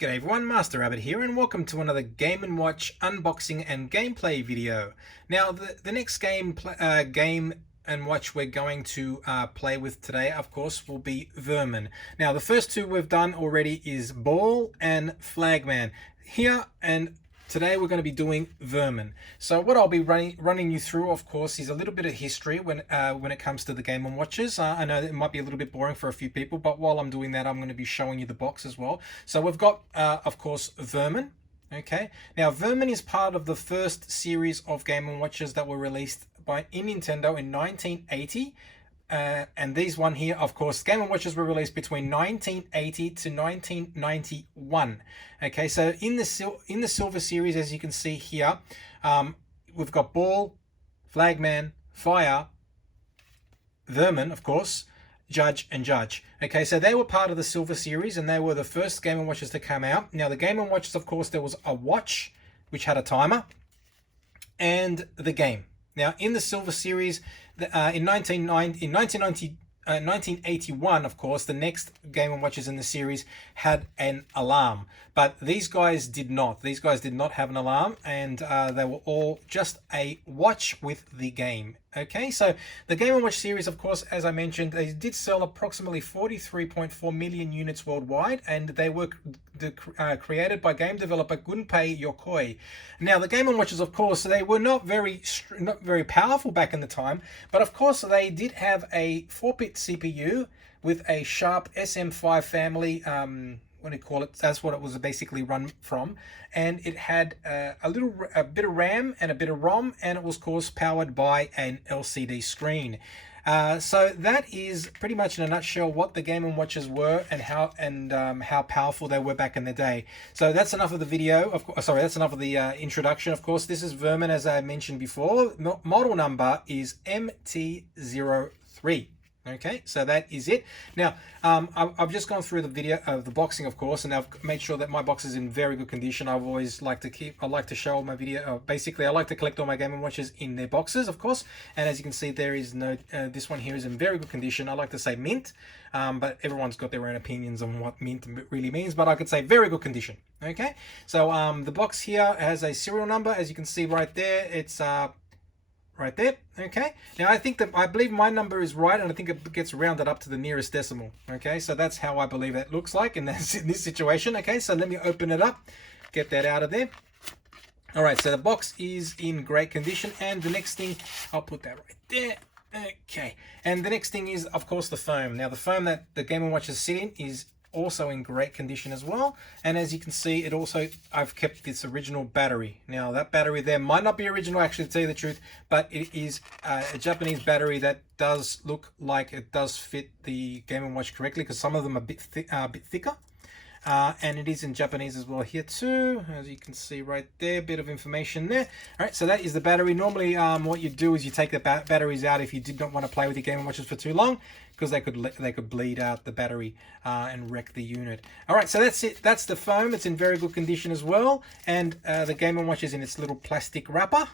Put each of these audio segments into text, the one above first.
G'day everyone, Master Rabbit here, and welcome to another Game & Watch unboxing and gameplay video. Now, the next game and Watch we're going to play with today, of course, will be Vermin. Now, the first two we've done already is Ball and Flagman. Here and today we're going to be doing Vermin. So what I'll be running you through, of course, is a little bit of history when it comes to the Game & Watches. I know it might be a little bit boring for a few people, but while I'm doing that, I'm going to be showing you the box as well. So we've got, of course, Vermin. Okay, now Vermin is part of the first series of Game & Watches that were released in Nintendo in 1980. And these one here, of course, Game & Watches were released between 1980 to 1991. Okay, so in the Silver series, as you can see here, we've got Ball, Flagman, Fire, Vermin, of course, Judge and Judge. Okay, so they were part of the Silver series, and they were the first Game & Watches to come out. Now, the Game & Watches, of course, there was a watch, which had a timer, and the game. Now, in the Silver series, in 1981, of course, the next Game & Watches in the series had an alarm. But these guys did not. These guys did not have an alarm, and they were all just a watch with the game. Okay, so the Game & Watch series, of course, as I mentioned, they did sell approximately 43.4 million units worldwide, and they were created by game developer Gunpei Yokoi. Now, the Game & Watches, of course, they were not very powerful back in the time, but of course, they did have a 4-bit CPU with a Sharp SM5 family. What do you call it? That's what it was basically run from, and it had a bit of RAM and a bit of ROM, and it was, of course, powered by an LCD screen. So that is pretty much in a nutshell what the Game & Watches were and how powerful they were back in the day. So that's enough of the video. That's enough of the introduction. Of course, this is Vermin, as I mentioned before. Model number is MT-03. Okay, so that is it. Now, I've just gone through the video of the boxing, of course, and I've made sure that my box is in very good condition. I like to show all my video. Basically, I like to collect all my Game & Watches in their boxes, of course. And as you can see, there is no. This one here is in very good condition. I like to say mint, but everyone's got their own opinions on what mint really means. But I could say very good condition. Okay, so the box here has a serial number, as you can see right there. It's right there. Okay, now I believe my number is right, and I think it gets rounded up to the nearest decimal. Okay, so that's how I believe that looks like in this situation. Okay, so let me open it up, get that out of there. All right, so the box is in great condition, and the next thing, I'll put that right there. Okay, and the next thing is, of course, the foam. Now, the foam that the Game & Watches sit in is also in great condition as well, and as you can see, I've kept this original battery. Now, that battery there might not be original, actually, to tell you the truth, but it is a Japanese battery that does look like it does fit the Game & Watch correctly, because some of them are a bit thicker. And it is in Japanese as well here too, as you can see right there, bit of information there. All right, so that is the battery. Normally what you do is you take the batteries out if you did not want to play with your Game & Watches for too long, because they could bleed out the battery and wreck the unit. All right, so that's it. That's the foam. It's in very good condition as well, and the Game & Watch is in its little plastic wrapper,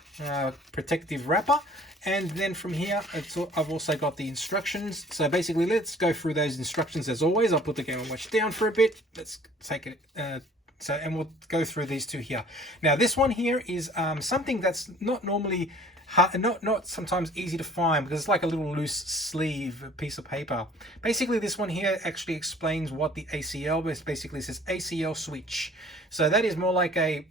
protective wrapper. And then from here, I've also got the instructions. So basically, let's go through those instructions as always. I'll put the Game & Watch down for a bit. Let's take it. And we'll go through these two here. Now, this one here is something that's not normally not sometimes easy to find, because it's like a little loose sleeve piece of paper. Basically, this one here actually explains what the ACL is. Basically, it says ACL switch. So that is more like a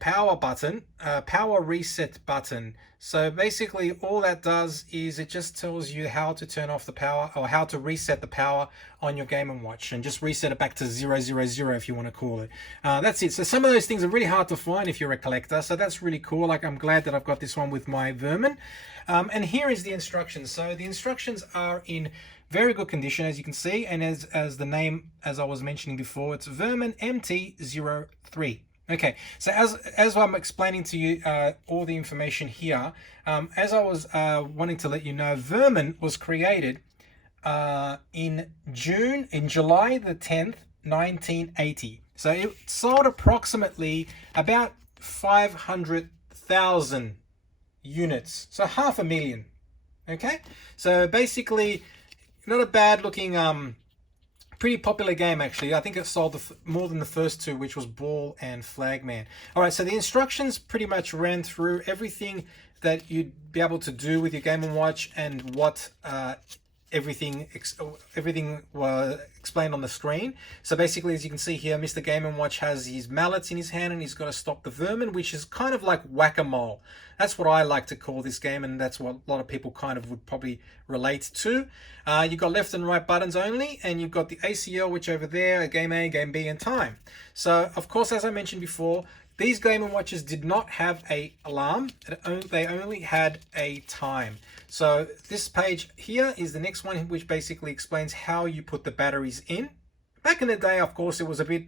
power button, power reset button. So basically, all that does is it just tells you how to turn off the power, or how to reset the power on your Game & Watch, and just reset it back to 000 if you want to call it. That's it. So some of those things are really hard to find if you're a collector. So that's really cool. Like, I'm glad that I've got this one with my Vermin. And here is the instructions. So the instructions are in very good condition, as you can see, and as the name, as I was mentioning before, it's Vermin MT-03. Okay, so as I'm explaining to you all the information here, as I was wanting to let you know, Vermin was created in July the 10th, 1980. So it sold approximately about 500,000 units, so 500,000. Okay, so basically, not a bad looking Pretty popular game, actually. I think it sold more than the first two, which was Ball and Flagman. All right, so the instructions pretty much ran through everything that you'd be able to do with your Game & Watch and what everything was explained on the screen. So basically, as you can see here, Mr. Game & Watch has his mallets in his hand and he's got to stop the vermin, which is kind of like whack-a-mole. That's what I like to call this game, and that's what a lot of people kind of would probably relate to. You've got left and right buttons only, and you've got the ACL, which over there are Game A, Game B, and Time. So, of course, as I mentioned before, these Game & Watches did not have an alarm. They only had a time. So this page here is the next one, which basically explains how you put the batteries in. Back in the day, of course, it was a bit,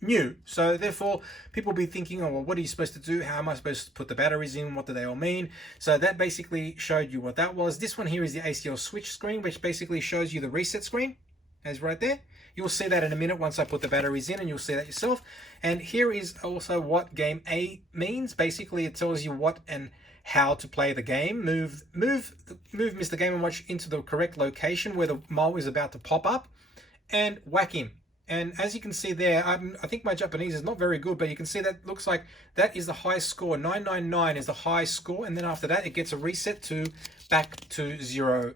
new. So therefore, people will be thinking, oh, well, what are you supposed to do? How am I supposed to put the batteries in? What do they all mean? So that basically showed you what that was. This one here is the ACL switch screen, which basically shows you the reset screen, as right there. You'll see that in a minute once I put the batteries in, and you'll see that yourself. And here is also what Game A means. Basically, it tells you what and how to play the game. Move Mr. Game & Watch into the correct location where the mole is about to pop up, and whack him. And as you can see there, I think my Japanese is not very good, but you can see that looks like that is the high score. 999 is the high score, and then after that it gets a reset to back to 000.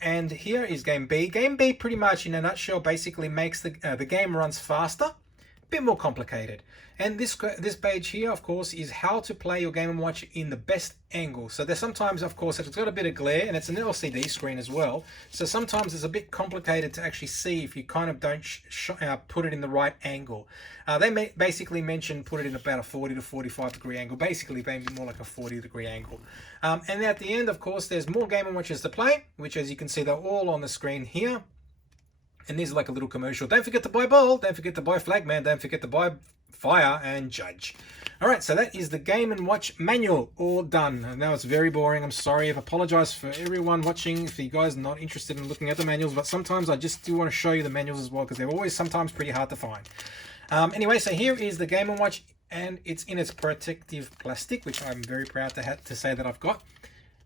And here is Game B. Game B, pretty much in a nutshell, basically makes the game runs faster, a bit more complicated. And this page here, of course, is how to play your Game & Watch in the best angle. So there's sometimes, of course, it's got a bit of glare, and it's an LCD screen as well. So sometimes it's a bit complicated to actually see if you kind of don't put it in the right angle. They basically mention put it in about a 40 to 45 degree angle, basically maybe more like a 40-degree angle. And at the end, of course, there's more Game & Watches to play, which, as you can see, they're all on the screen here. And this is like a little commercial. Don't forget to buy Ball, don't forget to buy Flagman, don't forget to buy Fire and Judge. All right, so that is the Game & Watch manual all done. And now it's very boring. I'm sorry. I apologize for everyone watching if you guys are not interested in looking at the manuals, but sometimes I just do want to show you the manuals as well because they're always sometimes pretty hard to find. Anyway, so here is the Game & Watch, and it's in its protective plastic, which I'm very proud to say that I've got.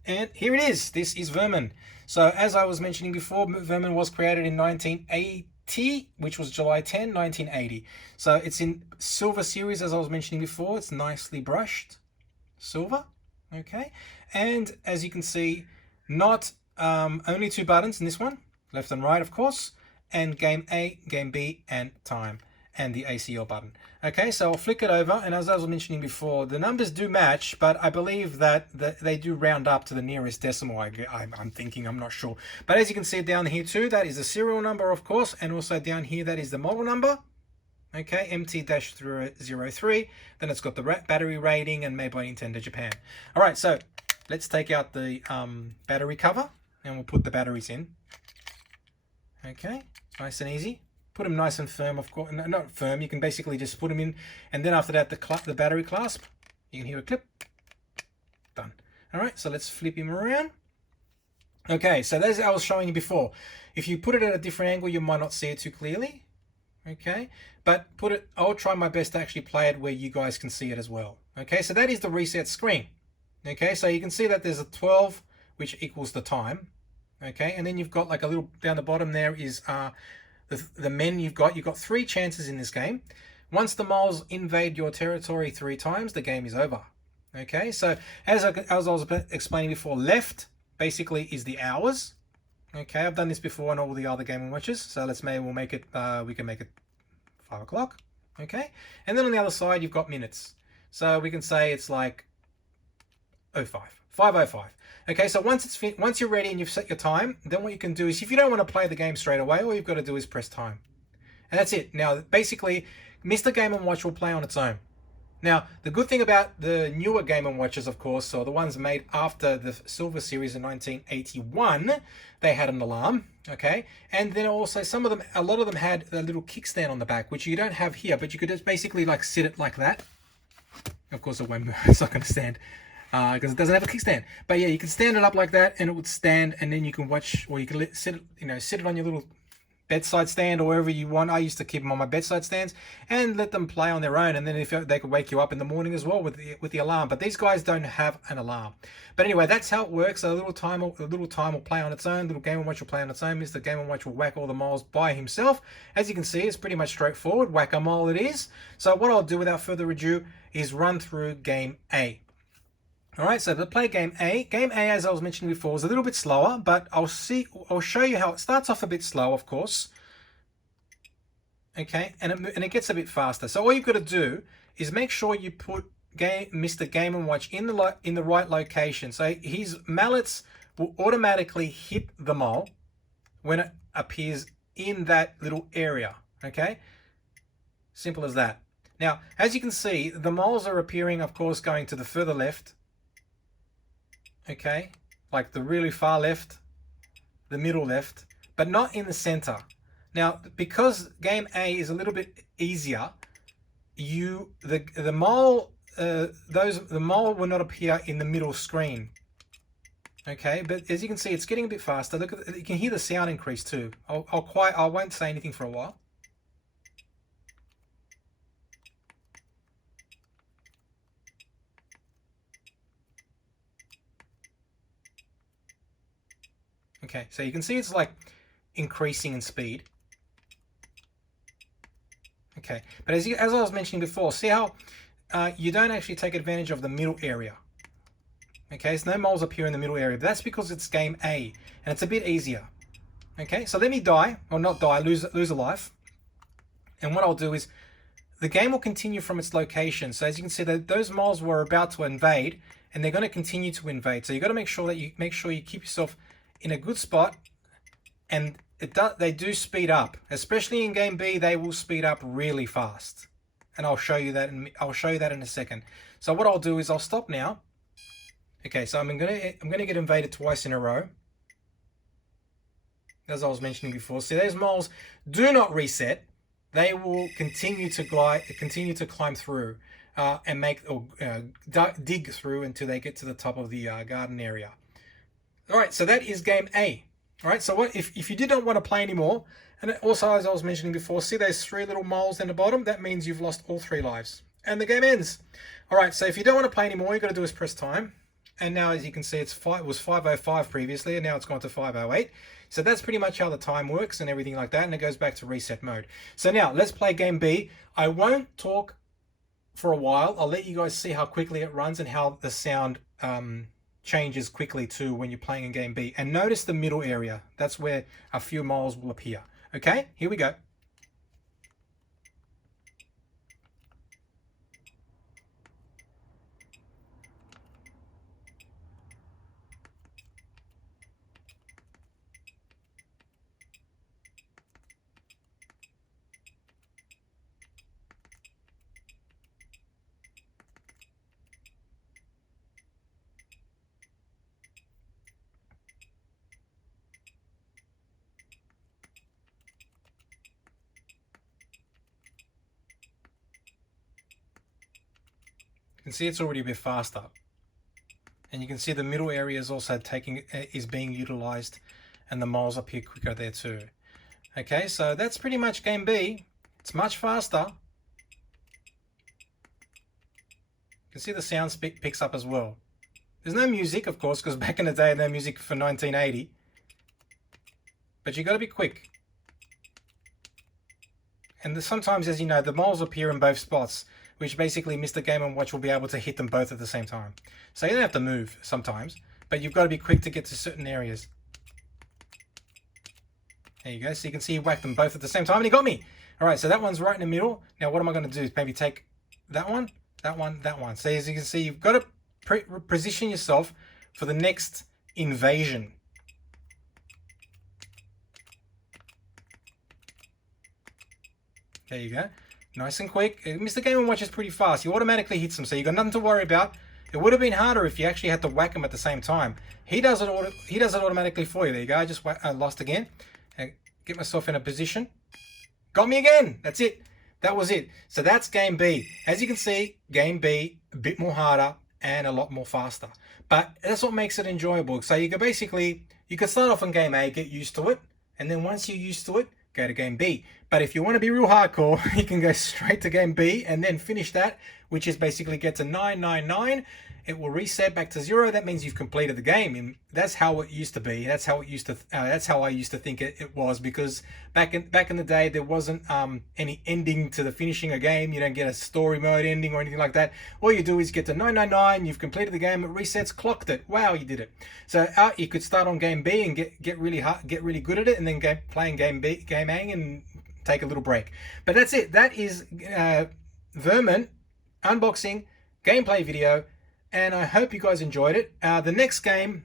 And here it is. This is Vermin. So as I was mentioning before, Vermin was created in 1980, which was July 10, 1980. So it's in silver series, as I was mentioning before. It's nicely brushed silver. Okay. And as you can see, not only two buttons in this one, left and right, of course, and Game A, Game B, and Time, and the ACL button. Okay, so I'll flick it over, and as I was mentioning before, the numbers do match, but I believe that they do round up to the nearest decimal. I'm thinking, I'm not sure. But as you can see down here too, that is the serial number, of course, and also down here, that is the model number. Okay, MT-03. Then it's got the battery rating and made by Nintendo Japan. All right, so let's take out the battery cover, and we'll put the batteries in. Okay, nice and easy. Put them nice and firm, of course. No, not firm. You can basically just put them in, and then after that, the battery clasp. You can hear a clip. Done. All right, so let's flip him around. Okay, so as I was showing you before, if you put it at a different angle, you might not see it too clearly. Okay, but I'll try my best to actually play it where you guys can see it as well. Okay, so that is the reset screen. Okay, so you can see that there's a 12, which equals the time. Okay, and then you've got like a little down the bottom there is the men you've got 3 chances in this game. Once the moles invade your territory 3 times, the game is over. Okay, so as I was explaining before, left basically is the hours. Okay, I've done this before on all the other Game & Watches, so we can make it 5 o'clock. Okay, and then on the other side you've got minutes. So we can say it's like 5:05. Okay, so once you're ready and you've set your time, then what you can do is, if you don't want to play the game straight away, all you've got to do is press time. And that's it. Now, basically, Mr. Game & Watch will play on its own. Now, the good thing about the newer Game & Watches, of course, or the ones made after the Silver Series in 1981, they had an alarm, okay? And then also a lot of them had a little kickstand on the back, which you don't have here, but you could just basically like sit it like that. Of course, it's not going to stand. Because it doesn't have a kickstand, but yeah, you can stand it up like that, and it would stand, and then you can watch, or you can sit it on your little bedside stand or wherever you want. I used to keep them on my bedside stands and let them play on their own, and then if they could wake you up in the morning as well with the alarm. But these guys don't have an alarm. But anyway, that's how it works. A little time will play on its own. Little Game & Watch will play on its own. Mr. Game & Watch will whack all the moles by himself. As you can see, it's pretty much straightforward. Whack-a-mole it is. So what I'll do without further ado is run through Game A. Alright, so to play Game A, as I was mentioning before, is a little bit slower, but I'll show you how it starts off a bit slow, of course. Okay, and it gets a bit faster. So all you've got to do is make sure you put Mr. Game & Watch in the right location. So his mallets will automatically hit the mole when it appears in that little area. Okay, simple as that. Now, as you can see, the moles are appearing, of course, going to the further left. Okay, like the really far left, the middle left, but not in the center. Now, because Game A is a little bit easier, the mole will not appear in the middle screen. Okay, but as you can see, it's getting a bit faster. Look, you can hear the sound increase too. I won't say anything for a while. Okay, so you can see it's like increasing in speed. Okay, but as I was mentioning before, see how you don't actually take advantage of the middle area. Okay, so no moles appear in the middle area, but that's because it's Game A, and it's a bit easier. Okay, so let me die, or not die, lose a life. And what I'll do is, the game will continue from its location. So as you can see, those moles were about to invade, and they're going to continue to invade. So you've got to make sure that you keep yourself in a good spot, and they do speed up, especially in Game B. They will speed up really fast, and I'll show you that in a second. So what I'll do is I'll stop now. Okay, so I'm gonna get invaded twice in a row, as I was mentioning before. See, those moles do not reset; they will continue to climb through and dig through until they get to the top of the garden area. All right, so that is Game A. All right, so what if you did not want to play anymore, and also, as I was mentioning before, see those three little moles in the bottom? That means you've lost all 3 lives, and the game ends. All right, so if you don't want to play anymore, you've got to do is press time. And now, as you can see, it was 5:05 previously, and now it's gone to 5:08. So that's pretty much how the time works and everything like that, and it goes back to reset mode. So now, let's play Game B. I won't talk for a while. I'll let you guys see how quickly it runs and how the sound changes quickly too when you're playing in Game B. And notice the middle area. That's where a few moles will appear. Okay, here we go. You can see it's already a bit faster, and you can see the middle area is also being utilized, and the moles up here quicker there too. Okay, so that's pretty much Game B. It's much faster. You can see the sound picks up as well. There's no music, of course, because back in the day, no music for 1980. But you got to be quick. And sometimes, as you know, the moles appear in both spots, which basically Mr. Game & Watch will be able to hit them both at the same time. So you don't have to move sometimes, but you've got to be quick to get to certain areas. There you go. So you can see he whacked them both at the same time, and he got me. All right, so that one's right in the middle. Now what am I going to do? Is maybe take that one, that one, that one. So as you can see, you've got to position yourself for the next invasion. There you go. Nice and quick. Mr. Game & Watch is pretty fast. He automatically hits them, so you've got nothing to worry about. It would have been harder if you actually had to whack him at the same time. He does it automatically for you. There you go. I just lost again. Get myself in a position. Got me again. That's it. That was it. So that's Game B. As you can see, Game B, a bit more harder and a lot more faster. But that's what makes it enjoyable. So you can start off on Game A, get used to it. And then once you're used to it, go to game B. But if you want to be real hardcore, you can go straight to game B and then finish that, which is basically get to 999. It will reset back to 0. That means you've completed the game, and that's how it used to be. That's how I used to think it was, because back in the day there wasn't any ending to the finishing a game. You don't get a story mode ending or anything like that. All you do is get to 999. You've completed the game. It resets, clocked it. Wow, you did it. So you could start on game B and get really good at it, and then playing game A, and take a little break. But that's it. That is Vermin unboxing gameplay video. And I hope you guys enjoyed it. The next game,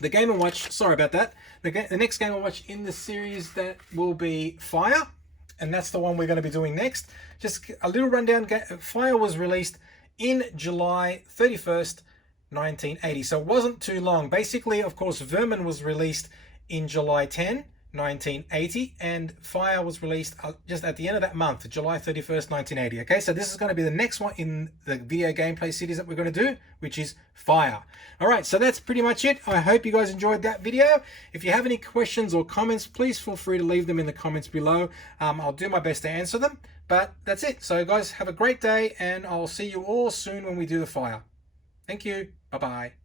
the Game & Watch, sorry about that. The next Game & Watch in the series, that will be Fire. And that's the one we're going to be doing next. Just a little rundown. Fire was released in July 31st, 1980. So it wasn't too long. Basically, of course, Vermin was released in July 10, 1980, and Fire was released just at the end of that month, July 31st, 1980. Okay, so this is going to be the next one in the video gameplay series that we're going to do, which is Fire. All right, so that's pretty much it. I hope you guys enjoyed that video. If you have any questions or comments, please feel free to leave them in the comments below. I'll do my best to answer them, but that's it. So guys, have a great day, and I'll see you all soon when we do the Fire. Thank you. Bye-bye.